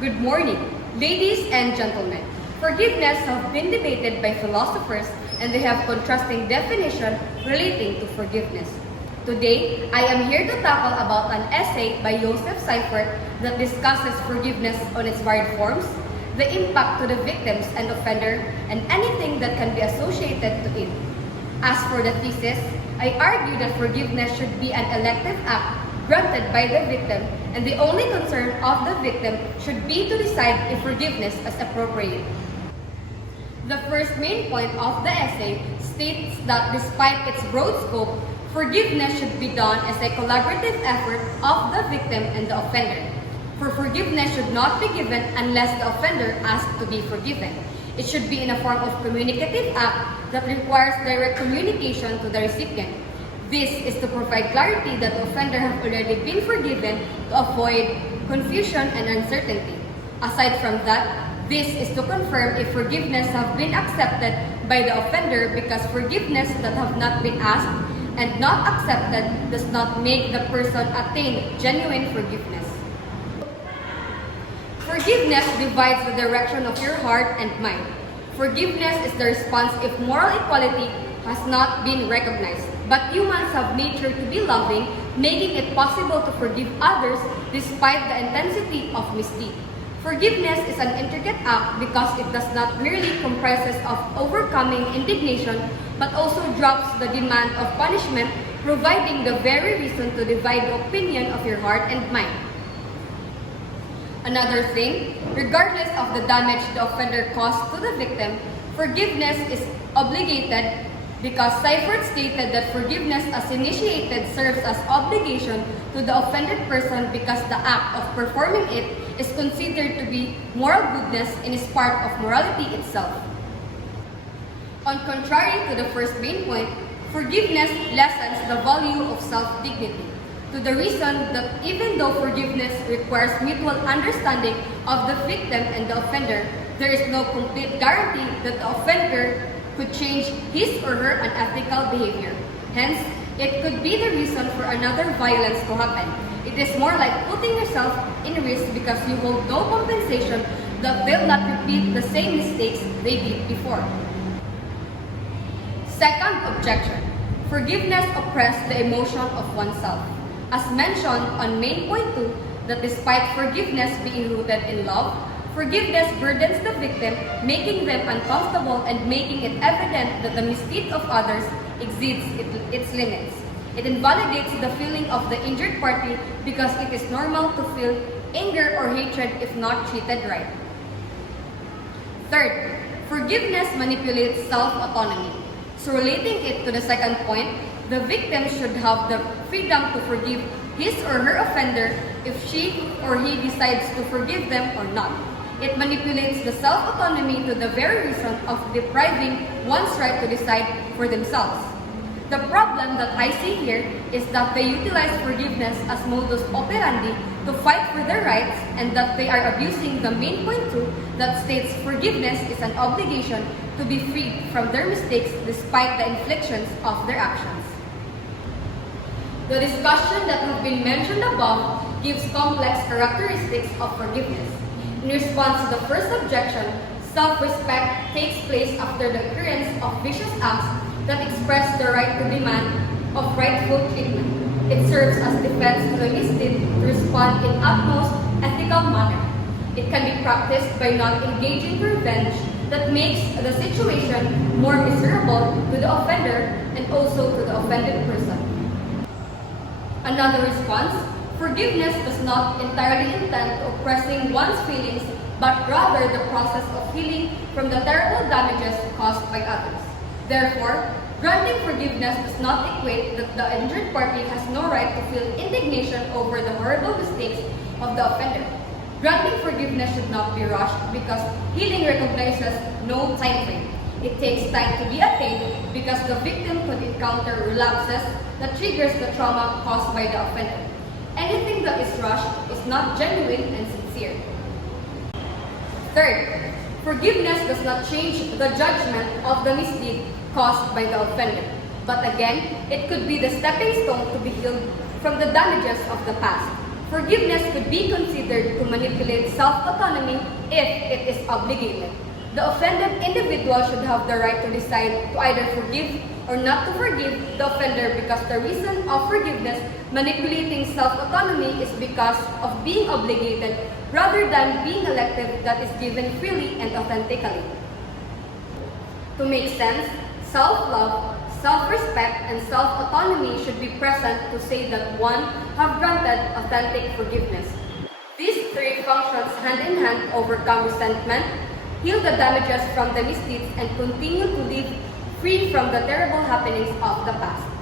Good morning, ladies and gentlemen. Forgiveness has been debated by philosophers and they have contrasting definitions relating to forgiveness. Today, I am here to tackle about an essay by Joseph Seifert that discusses forgiveness on its varied forms, the impact to the victims and offender, and anything that can be associated to it. As for the thesis, I argue that forgiveness should be an elective act granted by the victim, and the only concern of the victim should be to decide if forgiveness is appropriate. The first main point of the essay states that despite its broad scope, forgiveness should be done as a collaborative effort of the victim and the offender. For forgiveness should not be given unless the offender asks to be forgiven. It should be in a form of communicative act that requires direct communication to the recipient. This is to provide clarity that the offender has already been forgiven to avoid confusion and uncertainty. Aside from that, this is to confirm if forgiveness has been accepted by the offender because forgiveness that have not been asked and not accepted does not make the person attain genuine forgiveness. Forgiveness divides the direction of your heart and mind. Forgiveness is the response if moral equality has not been recognized. But humans have nature to be loving, making it possible to forgive others despite the intensity of misdeed. Forgiveness is an intricate act because it does not merely comprises of overcoming indignation, but also drops the demand of punishment, providing the very reason to divide the opinion of your heart and mind. Another thing, regardless of the damage the offender caused to the victim, forgiveness is obligated because Seifert stated that forgiveness as initiated serves as obligation to the offended person because the act of performing it is considered to be moral goodness and is part of morality itself. On contrary to the first main point, forgiveness lessens the value of self-dignity, to the reason that even though forgiveness requires mutual understanding of the victim and the offender, there is no complete guarantee that the offender could change his or her unethical behavior. Hence, it could be the reason for another violence to happen. It is more like putting yourself in risk because you hold no compensation that they'll not repeat the same mistakes they did before. Second objection, forgiveness oppresses the emotion of oneself. As mentioned on main point 2, that despite forgiveness being rooted in love, forgiveness burdens the victim, making them uncomfortable and making it evident that the misdeed of others exceeds its limits. It invalidates the feeling of the injured party because it is normal to feel anger or hatred if not treated right. Third, forgiveness manipulates self-autonomy. So relating it to the second point, the victim should have the freedom to forgive his or her offender if she or he decides to forgive them or not. It manipulates the self-autonomy to the very reason of depriving one's right to decide for themselves. The problem that I see here is that they utilize forgiveness as modus operandi to fight for their rights and that they are abusing the main point 2 that states forgiveness is an obligation to be freed from their mistakes despite the inflictions of their actions. The discussion that has been mentioned above gives complex characteristics of forgiveness. In response to the first objection, self-respect takes place after the occurrence of vicious acts that express the right to demand of rightful treatment. It serves as defense to the misdeed to respond in utmost ethical manner. It can be practiced by not engaging in revenge that makes the situation more miserable to the offender and also to the offended person. Another response, forgiveness does not entirely intend to oppressing one's feelings, but rather the process of healing from the terrible damages caused by others. Therefore, granting forgiveness does not equate that the injured party has no right to feel indignation over the horrible mistakes of the offender. Granting forgiveness should not be rushed because healing recognizes no time frame. It takes time to be attained because the victim could encounter relapses that triggers the trauma caused by the offender. Anything that is rushed is not genuine and sincere. Third, forgiveness does not change the judgment of the misdeed caused by the offender. But again, it could be the stepping stone to be healed from the damages of the past. Forgiveness could be considered to manipulate self-autonomy if it is obligated. The offended individual should have the right to decide to either forgive or not to forgive the offender because the reason of forgiveness manipulating self-autonomy is because of being obligated rather than being elective that is given freely and authentically. To make sense, self-love, self-respect, and self-autonomy should be present to say that one have granted authentic forgiveness. These three functions hand in hand overcome resentment, heal the damages from the misdeeds, and continue to live free from the terrible happenings of the past.